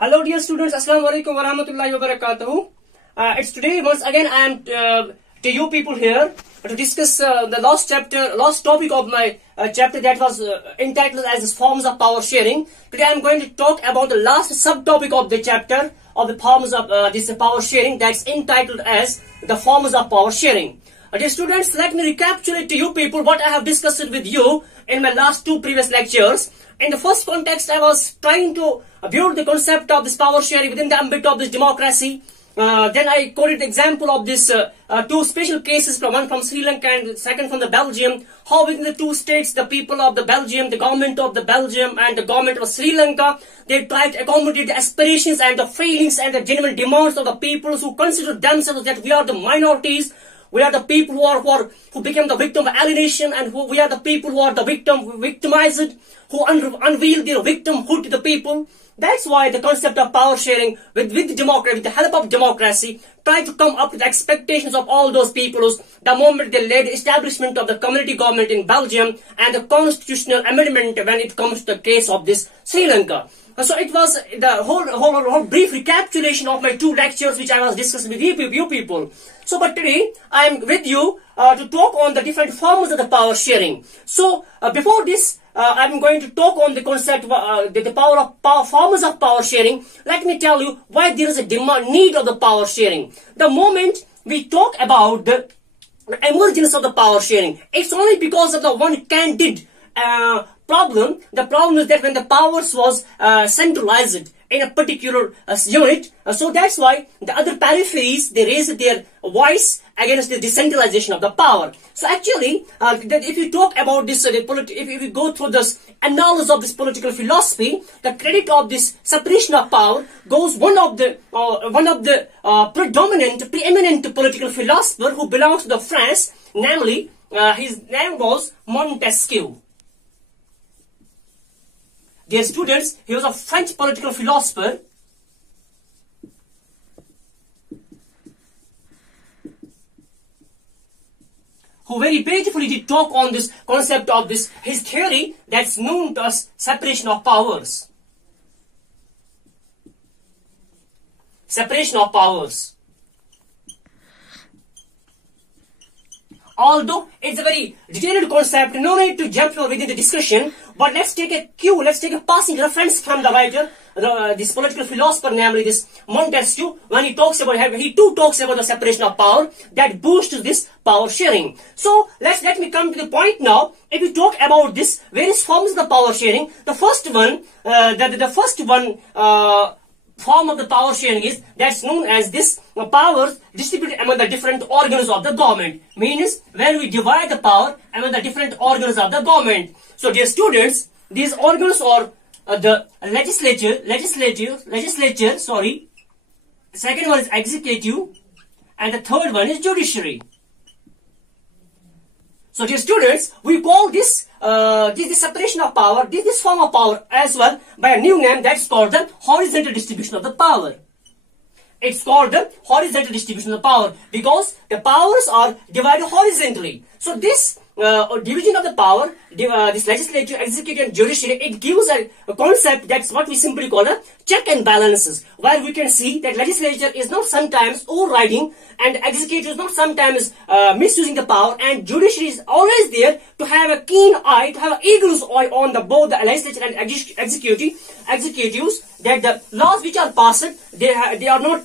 Hello dear students, Assalamu alaikum wa rahmatullahi wa barakatuhu. It's today once again I am to you people here to discuss the last topic of my chapter that was entitled as forms of power sharing. Today I am going to talk about the last subtopic of the chapter of the forms of this power sharing, that's entitled as the forms of power sharing. Dear students, let me recapitulate to you people what I have discussed with you in my last two previous lectures. In the first context, I was trying to build the concept of this power sharing within the ambit of this democracy. Then I quoted the example of this two special cases, one from Sri Lanka and second from the Belgium. How within the two states, the people of the Belgium, the government of the Belgium and the government of Sri Lanka, they tried to accommodate the aspirations and the feelings and the genuine demands of the people who consider themselves that we are the minorities. We are the people who became the victim of alienation, and we are the people who are the victimized, who unveil their victimhood to the people. That's why the concept of power sharing with the help of democracy, try to come up with the expectations of all those people the moment they led the establishment of the community government in Belgium and the constitutional amendment when it comes to the case of this Sri Lanka. So it was the whole brief recapitulation of my two lectures which I was discussing with you people. So but today I am with you to talk on the different forms of the power sharing. So before this I am going to talk on the concept the forms of power sharing. Let me tell you why there is a need of the power sharing. The moment we talk about the emergence of the power sharing, it's only because of the one candid problem. The problem is that when the powers was centralized in a particular unit, so that's why the other peripheries, they raised their voice against the decentralization of the power. So actually, if you talk about this, if we go through this analysis of this political philosophy, the credit of this separation of power goes one of the preeminent political philosopher who belongs to the France, namely his name was Montesquieu. Dear students, he was a French political philosopher who very beautifully did talk on this concept of this, his theory that's known as separation of powers. Separation of powers. Although it's a very detailed concept, no need to jump within the discussion, but let's take a passing reference from the writer, this political philosopher, namely this Montesquieu, when he too talks about the separation of power that boosts this power sharing. So let me come to the point now. If we talk about this various forms of the power sharing, the first one, form of the power sharing is that's known as this powers distributed among the different organs of the government. Means when we divide the power among the different organs of the government. So dear students, these organs are the legislature, the second one is executive, and the third one is judiciary. So dear students, we call this separation of power, this form of power as well by a new name that's called the horizontal distribution of the power. It's called the horizontal distribution of power because the powers are divided horizontally. So this division of the power, this legislature, executive and judiciary, it gives a concept that's what we simply call a check and balances, where we can see that legislature is not sometimes overriding and executive is not sometimes misusing the power, and judiciary is always there to have a keen eye, to have an eagle's eye on both the legislature and executives, that the laws which are passed, they are not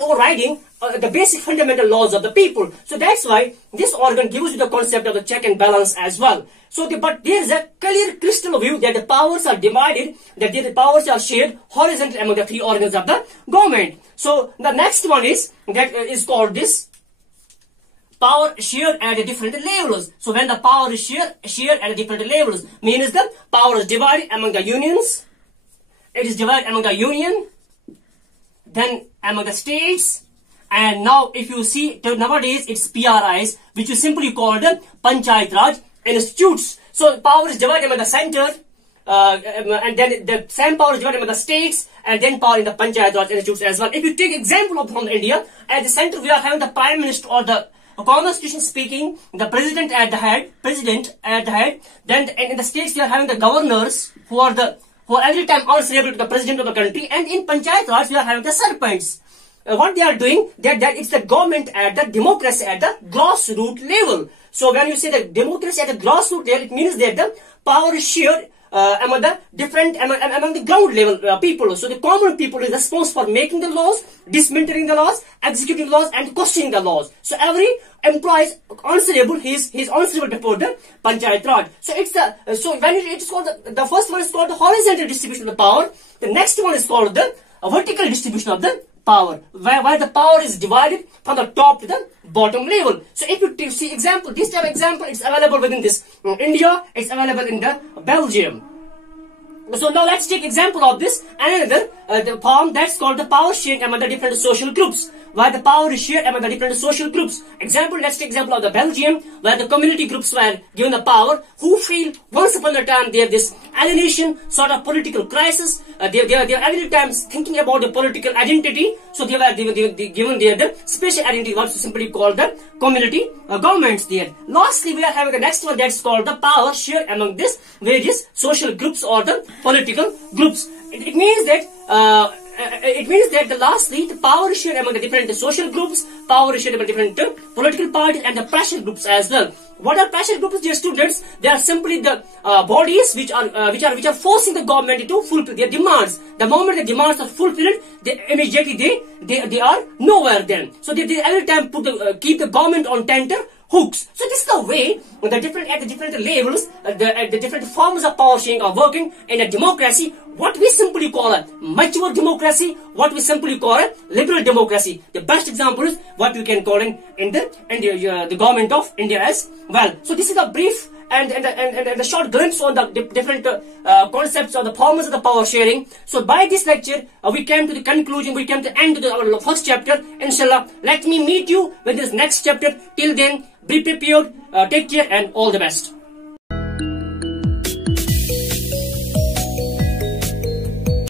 overriding the basic fundamental laws of the people. So that's why this organ gives you the concept of the check and balance as well. So but there is a clear crystal view that the powers are divided, that the powers are shared horizontally among the three organs of the government. So the next one is called this power shared at the different levels. So when the power is shared at the different levels, means the power is divided among the unions. It is divided among the union, then among the states, and now if you see nowadays it's PRIs, which you simply call the Panchayat Raj institutes. So power is divided among the center, and then the same power is divided among the states, and then power in the Panchayat Raj institutes as well. If you take example from India, at the center we are having the Prime Minister or the Constitution speaking, the President at the head, then in the states we are having the governors who are who are every time answerable to the president of the country. And in Panchayat Raj, we are having the serpents. What they are doing, that it's the government at the democracy at the grassroots level. So when you say the democracy at the grassroots level, it means that the power is shared among the different, among the ground level people. So the common people is responsible for making the laws, dismantling the laws, executing laws, and questioning the laws. So every employee is answerable. He's answerable before the Panchayat Raj. So it's the so when it's called the first one is called the horizontal distribution of the power. The next one is called the vertical distribution of the power, where the power is divided from the top to the bottom level. So if you see example, this type of example, it's available within this India, it's available in the Belgium. So now let's take example of this another the form that's called the power sharing among the different social groups, where the power is shared among the different social groups. Example, let's take example of the Belgium, where the community groups were given the power, who feel once upon a time they have this alienation sort of political crisis. They are every time thinking about the political identity. So they were given the special identity, what's simply called the community governments there. Lastly, we are having the next one that's called the power shared among this various social groups or the political groups. It means that the lastly the power is shared among the different social groups, power is shared among different political parties and the pressure groups as well. What are pressure groups, dear students? They are simply the bodies which are forcing the government to fulfill their demands. The moment the demands are fulfilled, they immediately they are nowhere then. So they every time keep the government on tenter hooks. So this is the way at the different levels, the different forms of power sharing are working in a democracy. What we simply call a mature democracy, what we simply call a liberal democracy. The best example is what we can call in the government of India as well. So this is a brief and a short glimpse on the different concepts or the forms of the power sharing. So by this lecture, we came to the conclusion, we came to the end of our first chapter. Inshallah, let me meet you with this next chapter. Till then, be prepared, take care and all the best.